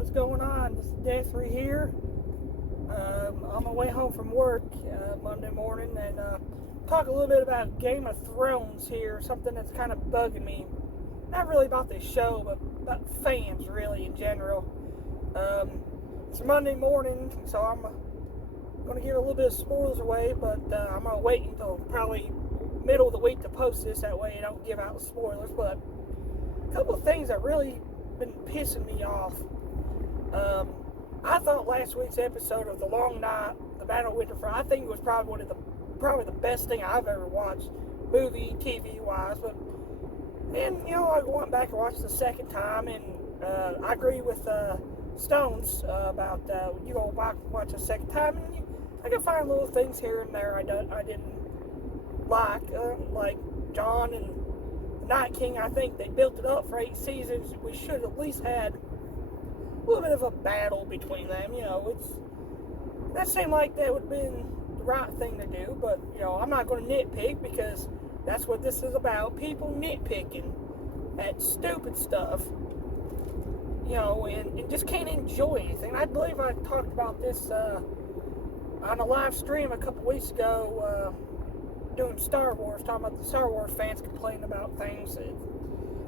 What's going on? This is Deathry here. On my way home from work Monday morning and talk a little bit about Game of Thrones here, something that's kind of bugging me. Not really about this show, but about fans really in general. It's Monday morning, so I'm going to give a little bit of spoilers away, but I'm going to wait until probably middle of the week to post this, that way I don't give out spoilers. But a couple of things that really been pissing me off. I thought last week's episode of The Long Night, The Battle of Winterfell, I think it was probably the best thing I've ever watched, movie, TV wise. But then, I went back and watched the second time, and I agree with Stones about you go back and watch the second time, and I can find little things here and there I didn't like Jon and the Night King. I think they built it up for 8 seasons. We should at least had a little bit of a battle between them. That seemed like that would have been the right thing to do, but I'm not going to nitpick, because that's what this is about. People nitpicking at stupid stuff, and just can't enjoy anything. I believe I talked about this on a live stream a couple weeks ago, doing Star Wars, talking about the Star Wars fans complaining about things.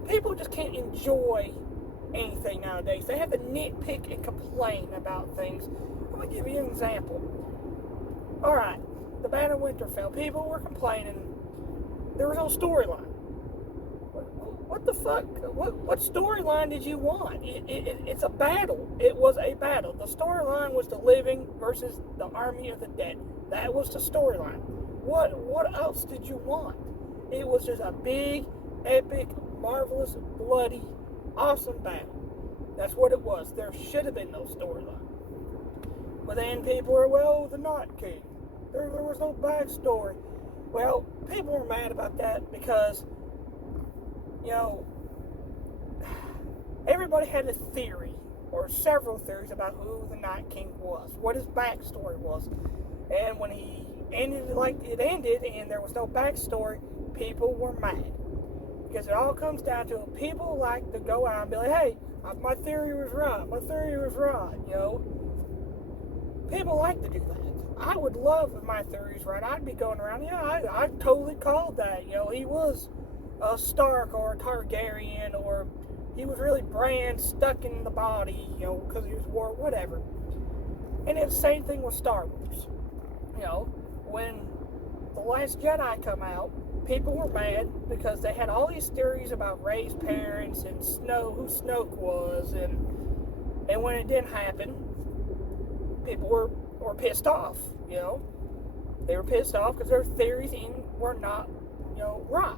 People just can't enjoy anything nowadays. They have to nitpick and complain about things. I'm going to give you an example. Alright, the Battle of Winterfell. People were complaining there was no storyline. What the fuck? What storyline did you want? It's a battle. It was a battle. The storyline was the living versus the army of the dead. That was the storyline. What else did you want? It was just a big, epic, marvelous, bloody, awesome battle. That's what it was. There should have been no storyline. But then people were, the Night King. There was no backstory. Well, people were mad about that because, everybody had a theory, or several theories, about who the Night King was, what his backstory was. And when he ended it like it ended and there was no backstory, people were mad. Because it all comes down to it. People like to go out and be like, hey, my theory was right. My theory was right, People like to do that. I would love if my theory's right. I'd be going around, I totally called that. He was a Stark or a Targaryen, or he was really Bran stuck in the body, because he was war, whatever. And it's the same thing with Star Wars. When The Last Jedi come out, people were mad because they had all these theories about Rey's parents and who Snoke was, and when it didn't happen, people were pissed off. They were pissed off because their theories were not, right.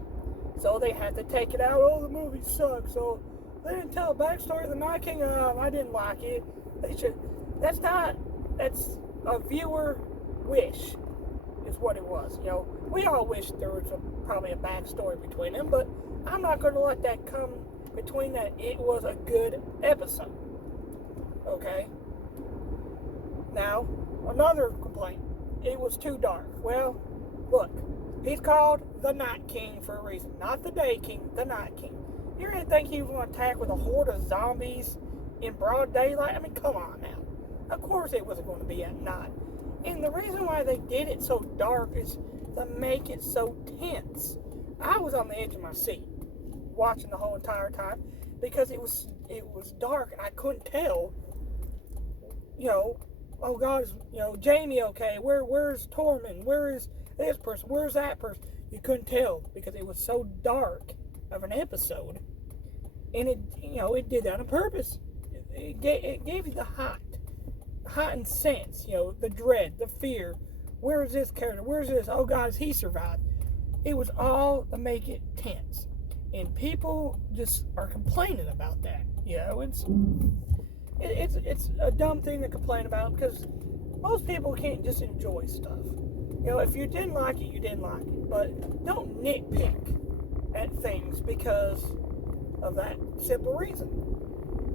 So they had to take it out. Oh, the movie sucks. So they didn't tell a backstory of the Night King. I didn't like it. They should. That's a viewer wish. Is what it was. We all wish there was probably a backstory between them, but I'm not going to let that come between that. It was a good episode. Okay? Now, another complaint. It was too dark. Well, look, he's called the Night King for a reason. Not the Day King, the Night King. You really think he was going to attack with a horde of zombies in broad daylight? I mean, come on now. Of course it wasn't going to be at night. And the reason why they did it so dark is to make it so tense. I was on the edge of my seat watching the whole entire time because it was dark and I couldn't tell, oh God, is Jamie okay? Where's Tormund? Where is this person? Where's that person? You couldn't tell because it was so dark of an episode. And it did that on purpose. It gave you the heightened sense, the dread, the fear. Where is this character? Where's this? Oh God, has he survived? It was all to make it tense. And people just are complaining about that. It's a dumb thing to complain about, because most people can't just enjoy stuff. If you didn't like it, you didn't like it. But don't nitpick at things because of that simple reason.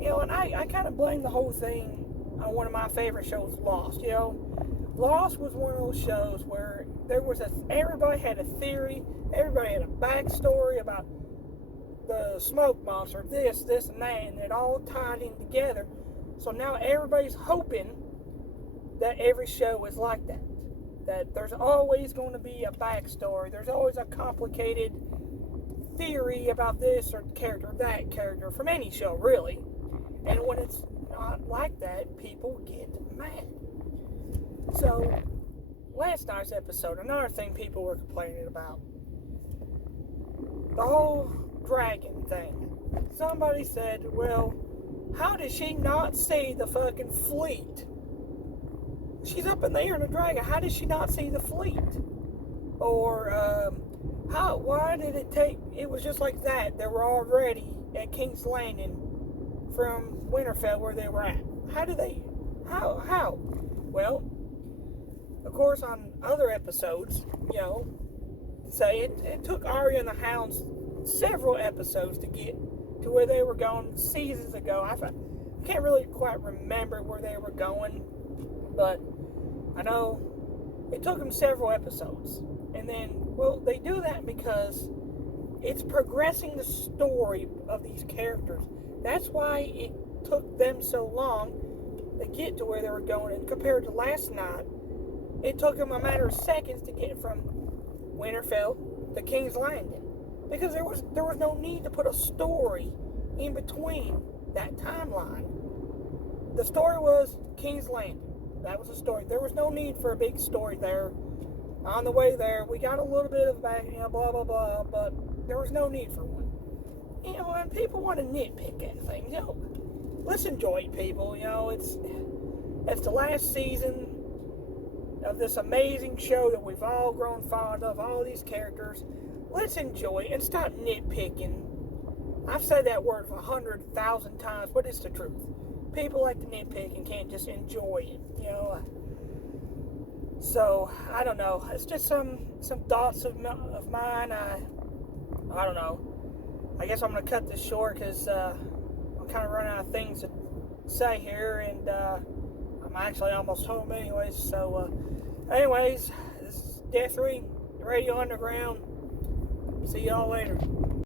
And I kind of blame the whole thing on one of my favorite shows, Lost. Lost was one of those shows where everybody had a theory, everybody had a backstory about the smoke monster, this, and that, and it all tied in together So now everybody's hoping that every show is like that. That there's always going to be a backstory. There's always a complicated theory about this or character, that character, from any show, really. And when it's not like that, people get mad. So, last night's episode, another thing people were complaining about. The whole dragon thing. Somebody said, well, how did she not see the fucking fleet? She's up in the air in a dragon. How did she not see the fleet? Or, why did it take, it was just like that. They were already at King's Landing from Winterfell where they were at. How? Well, of course, on other episodes, say it took Arya and the Hounds several episodes to get to where they were going seasons ago. I can't really quite remember where they were going, but I know it took them several episodes. And then, well, they do that because it's progressing the story of these characters. That's why it took them so long to get to where they were going. And compared to last night, it took them a matter of seconds to get from Winterfell to King's Landing. Because there was no need to put a story in between that timeline. The story was King's Landing. That was the story. There was no need for a big story there. On the way there, we got a little bit of back, blah, blah, blah, but there was no need for one. And people want to nitpick at things, let's enjoy it, people. It's the last season of this amazing show that we've all grown fond of, all these characters. Let's enjoy it and stop nitpicking. I've said that word 100,000 times, but it's the truth. People like to nitpick and can't just enjoy it, So, I don't know. It's just some thoughts of mine. I don't know. I guess I'm going to cut this short because I'm kind of running out of things to say here, and I'm actually almost home anyways. So, anyways, this is Deathry, Radio Underground. See y'all later.